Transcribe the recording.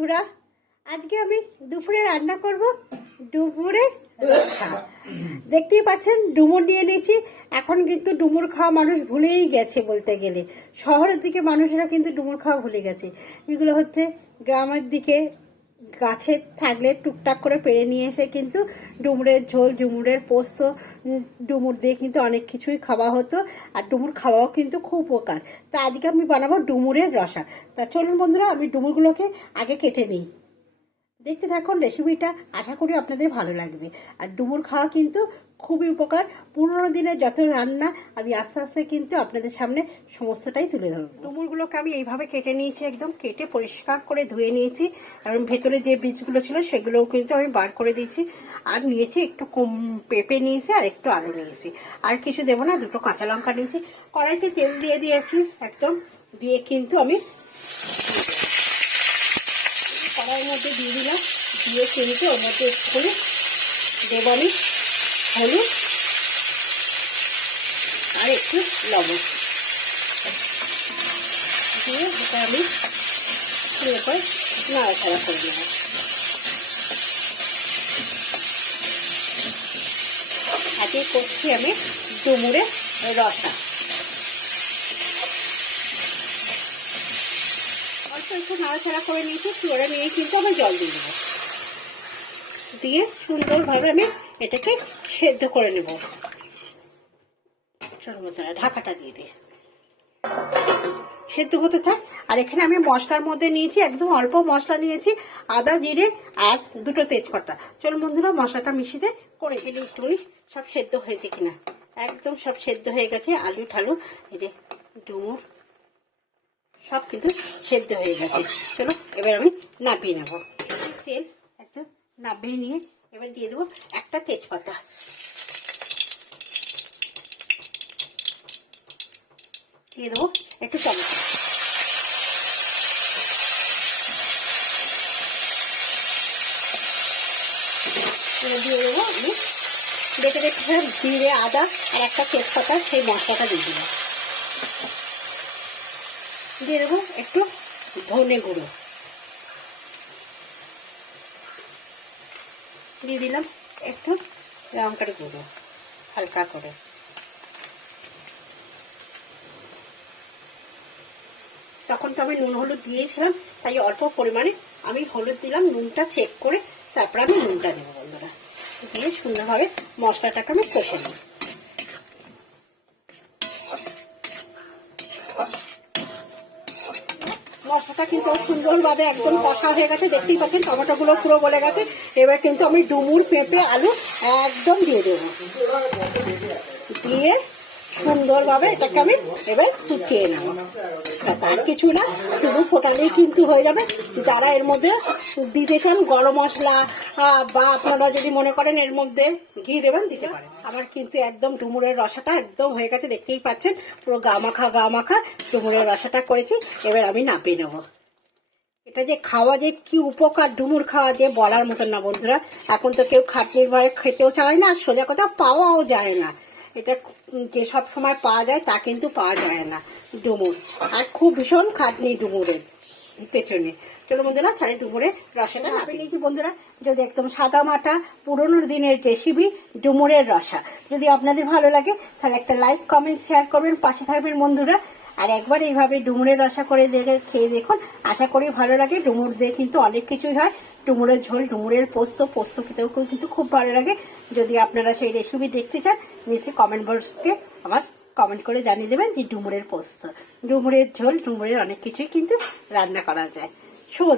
বন্ধুরা, আজকে আমি দুপুরে রান্না করব ডুমুরে দেখতেই পাচ্ছেন, ডুমুর নিয়ে নিয়েছি। এখন কিন্তু ডুমুর খাওয়া মানুষ ভুলেই গেছে বলতে গেলে। শহরের দিকে মানুষেরা কিন্তু ডুমুর খাওয়া ভুলে গেছে। এগুলো হচ্ছে গ্রামের দিকে গাছে থাকলে টুকটাক করে পেরে নিয়ে এসে কিন্তু ডুমুরের ঝোল, ডুমুরের পোস্ত ডুমুর দিয়ে কিন্তু অনেক কিছুই খাওয়া হতো। আর ডুমুর খাওয়াও কিন্তু খুব উপকার। তা আজকে আমি বানাবো ডুমুরের রসা। তা চলুন বন্ধুরা, আমি ডুমুরগুলোকে আগে কেটে নিই। দেখতে থাকুন রেসিপিটা, আশা করি আপনাদের ভালো লাগবে। আর ডুমুর খাওয়া কিন্তু খুবই উপকার। পুরোনো দিনের যত রান্না, আমি আস্তে আস্তে কিন্তু আপনাদের সামনে সমস্তটাই তুলে ধরবো। ডুমুরগুলোকে আমি এইভাবে কেটে নিয়েছি, একদম কেটে পরিষ্কার করে ধুয়ে নিয়েছি। এবং ভেতরে যে বীজগুলো ছিল, সেগুলোও কিন্তু আমি বার করে দিয়েছি। আর নিয়েছি একটু কম, পেঁপে নিয়েছি আর একটু আলু নিয়েছি। আর কিছু দেবো না, দুটো কাঁচা লঙ্কা নিয়েছি। কড়াইতে তেল দিয়ে দিয়েছি, একদম। দিয়ে কিন্তু আমি কড়াইয়ের মধ্যে দিয়ে দিলাম। দিয়ে কিন্তু ওর মধ্যে একটুখানি দেব আমি হলুদ আর একটু লবণ। দিয়ে এটা আমি করে নাড়াচাড়া করে দেব আজকে করছি আমি ডুমুরের রসা অল্প একটু নাড়াচাড়া করে নিয়েছি চুয়ারা নিয়ে কিন্তু আমি জল দিয়ে দেবো। দিয়ে সুন্দরভাবে আমি এটাকে সেদ্ধ করে নেব। ঢাকাটা দিয়ে দিই। সেদ্ধ হতে থাক। আর এখানে আমি মশলার মধ্যে নিয়েছি, একদম অল্প মশলা নিয়েছি, আদা, জিরে আর দুটো তেজপাতা। চলো বন্ধুরা, মশলাটা মিশিয়ে করে ফেলি একটু সব সেদ্ধ হয়েছে কিনা। একদম সব সেদ্ধ হয়ে গেছে, আলু ঠালু, এই যে ডুমুর। সব কিন্তু সেদ্ধ হয়ে গেছে। চলো এবার আমি নাপিয়ে নেব। তেল একদম নাপিয়ে নিয়ে এবার দিয়ে দেবো একটা তেজপাতা। দিয়ে দেবো একটু টমেটো। দিয়ে দেবো আমি বেটে রেখে জিরে আদা আর একটা তেজপাতা সেই মশলাটা দিয়ে দেবো। দিয়ে দেবো একটু ধনে গুঁড়ো। দিয়ে দিলাম একটু লঙ্কার গুঁড়ো, হালকা করে। তখন তো আমি নুন হলুদ দিয়েছিলাম, তাই অল্প পরিমাণে আমি হলুদ দিলাম, নুনটা চেক করে তারপর আমি নুনটা দেবো বন্ধুরা। দিয়ে সুন্দরভাবে মশলাটাকে আমি কষে নিই মশলাটা কিন্তু সুন্দরভাবে একদম কষা হয়ে গেছে। দেখতেই পাচ্ছেন, টমেটোগুলো পুরো গলে গেছে। এবার কিন্তু আমি ডুমুর পেঁপে, আলু একদম দিয়ে দেবো। দিয়ে সুন্দরভাবে এটাকে আমি এবার ফুটিয়ে নেব। তার কিছু না, শুধু ফোটালেই কিন্তু হয়ে যাবে। যারা এর মধ্যে দিতে চান গরম মশলা বা আপনারা যদি মনে করেন এর মধ্যে ঘি দেবেন, দিতে পারেন। আমার কিন্তু একদম ডুমুরের রসাটা একদম হয়ে গেছে, দেখতেই পাচ্ছেন, পুরো গা মাখা গা মাখা ডুমুরের রসাটা করেছি। এবার আমি নাপিয়ে নেব। এটা যে খাওয়া যে কি উপকার, ডুমুর খাওয়া যে বলার মতন না বন্ধুরা। এখন তো কেউ খাটনির ভয়ে খেতেও চায় না, সোজা কথা, পাওয়াও যায় না। এটা যে সব সময় পাওয়া যায় তা কিন্তু পাওয়া যায় না ডুমুর। আর খুব ভীষণ খাটনি ডুমুরের পেছনে। চলো বন্ধুরা তাহলে ডুমুরে রসাটা নাপে নিয়েছি বন্ধুরা। যদি একদম সাদা মাটা পুরোনো দিনের রেসিপি ডুমুরের রসা। যদি আপনাদের ভালো লাগে তাহলে একটা লাইক কমেন্ট শেয়ার করবেন। পাশে থাকবেন বন্ধুরা। আর একবার এইভাবে ডুমুরের রসা করে দেখে খেয়ে দেখুন। আশা করি ভালো লাগে। ডুমুর দিয়ে কিন্তু অনেক কিছুই হয়। ডুমুরের ঝোল, ডুমুরের পোস্ত পোস্ত খেতেও কিন্তু খুব ভালো লাগে। যদি আপনারা সেই রেসিপি দেখতে চান, নিচে কমেন্ট বক্সকে আমার কমেন্ট করে জানিয়ে দেবেন যে ডুমুরের পোস্ত। ডুমুরের ঝোল, ডুমুরের অনেক কিছুই কিন্তু রান্না করা যায়। শুভ